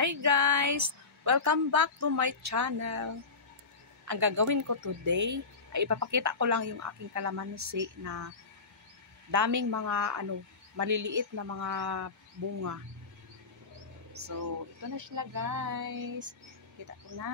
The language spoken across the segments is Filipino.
Hi guys! Welcome back to my channel. Ang gagawin ko today ay ipapakita ko lang yung aking kalamansi na daming mga maliliit na mga bunga. So, ito na sila guys. Kita ko na.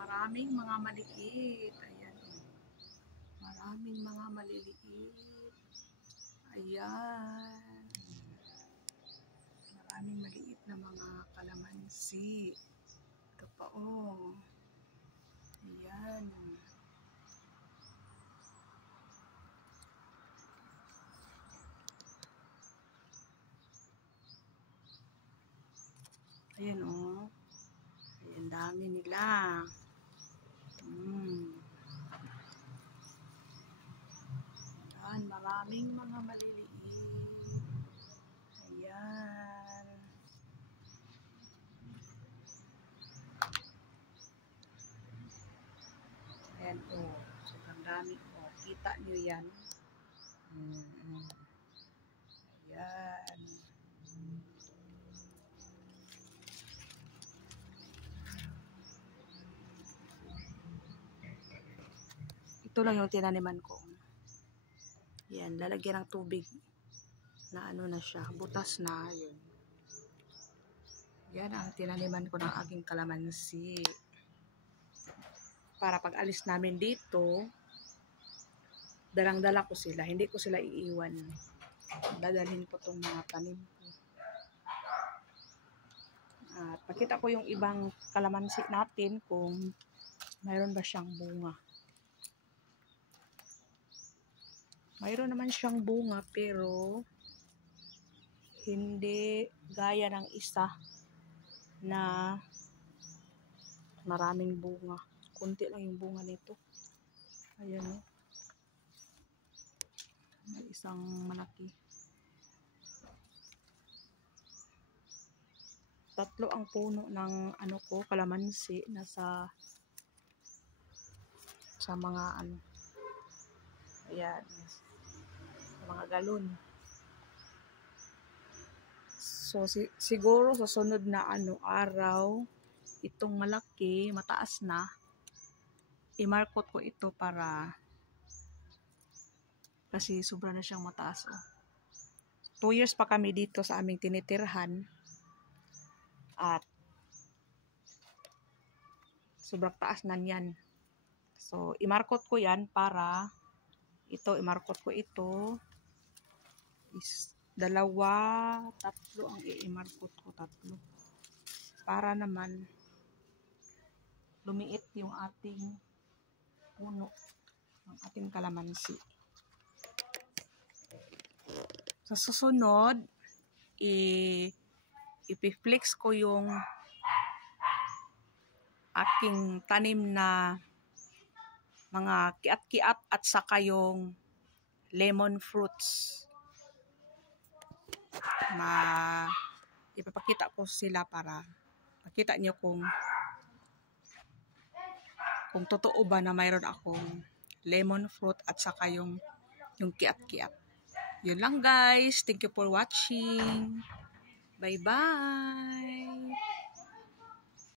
Maraming mga maliit. Ayan. Maraming mga maliliit. Ayan. Maraming maliit na mga kalamansi. Ito pa oh. Ayan. Ayan oh. Ayan, dami nila. Ayan, maraming mga maliliit. Ayan. Ayan oh. Sobrang dami oh. Kita nyo yan. Ayan. Ito lang yung tinaniman ko. Yan, lalagyan ng tubig na na siya, butas na yun. Yan ang tinaniman ko ng aking kalamansi. Para pag alis namin dito, dalang-dala ko sila, hindi ko sila iiwan. Dadalhin ko tong mga tanim ko. At pakita ko yung ibang kalamansi natin kung mayroon ba siyang bunga. Mayroon naman siyang bunga pero hindi gaya ng isa na maraming bunga. Kunti lang yung bunga nito. Ayan o. May isang malaki. Tatlo ang puno ng kalamansi na sa mga ayan, sa mga galon. So siguro sa sunod na araw, itong malaki, mataas na, i-markot ko ito para kasi sobra na siyang mataas. 2 years pa kami dito sa aming tinitirhan at sobrang taas na niyan. So, i-markot ko yan para i-markot ko ito is 2, 3 ang i-markot ko, 3. Para naman lumiit yung ating puno, ang ating kalamansi. Sa susunod, i-flex ko yung aking tanim na mga kiat-kiat at saka yung lemon fruits. Ipapakita ko sila para makita nyo kung totoo ba na mayroon akong lemon fruit at saka yung kiat-kiat. Yun lang guys. Thank you for watching. Bye-bye.